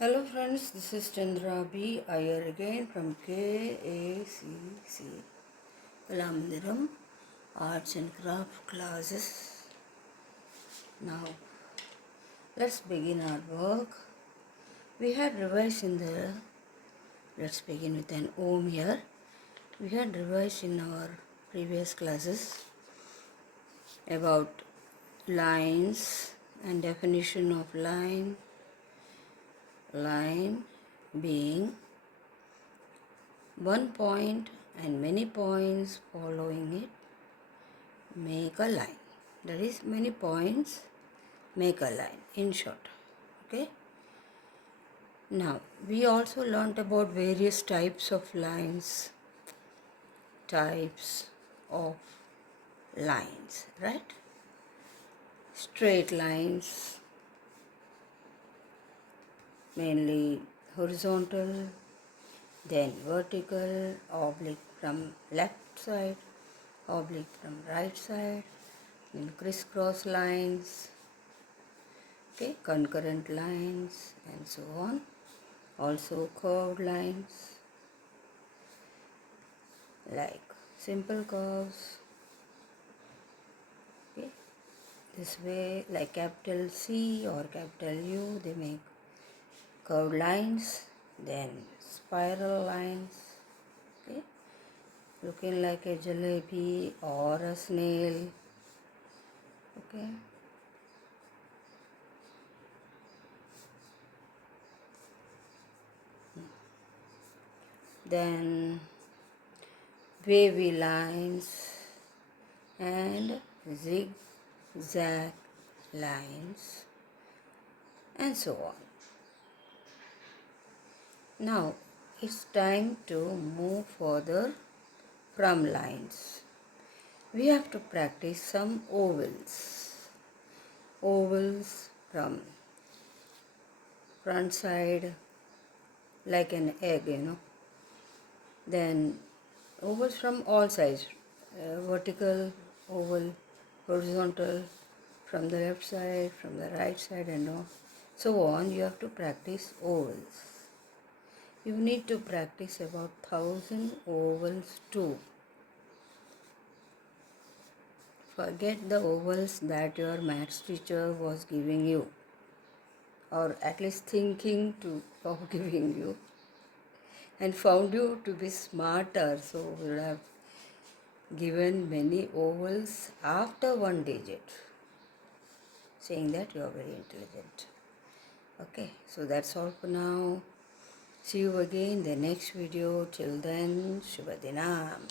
Hello friends, this is Chandra B. Iyer again from KACC, Kalamandiram Arts and Craft Classes. Now, let's begin our work. We had revised let's begin with an Om here. We had revised in our previous classes about lines and definition of line being one point and many points following it make a line. That is, many points make a line, in short. Okay. Now, we also learnt about various types of lines. Right? Straight lines, mainly horizontal, then vertical, oblique from left side, oblique from right side, then crisscross lines, okay, concurrent lines and so on. Also curved lines like simple curves, okay, this way, like capital C or capital U, they make curved lines. Then spiral lines, okay, looking like a jalebi or a snail, okay. Then wavy lines and zigzag lines and so on. Now it's time to move further from lines. We have to practice some ovals. Ovals from front side like an egg, Then ovals from all sides, vertical oval, horizontal, from the left side, from the right side and so on. You have to practice ovals. You need to practice about 1,000 ovals too. Forget the ovals that your maths teacher was giving you, or at least thinking of giving you, and found you to be smarter, so would have given many ovals after one digit, saying that you are very intelligent. Okay, so that's all for now. See you again in the next video. Till then, Shubha Dinam.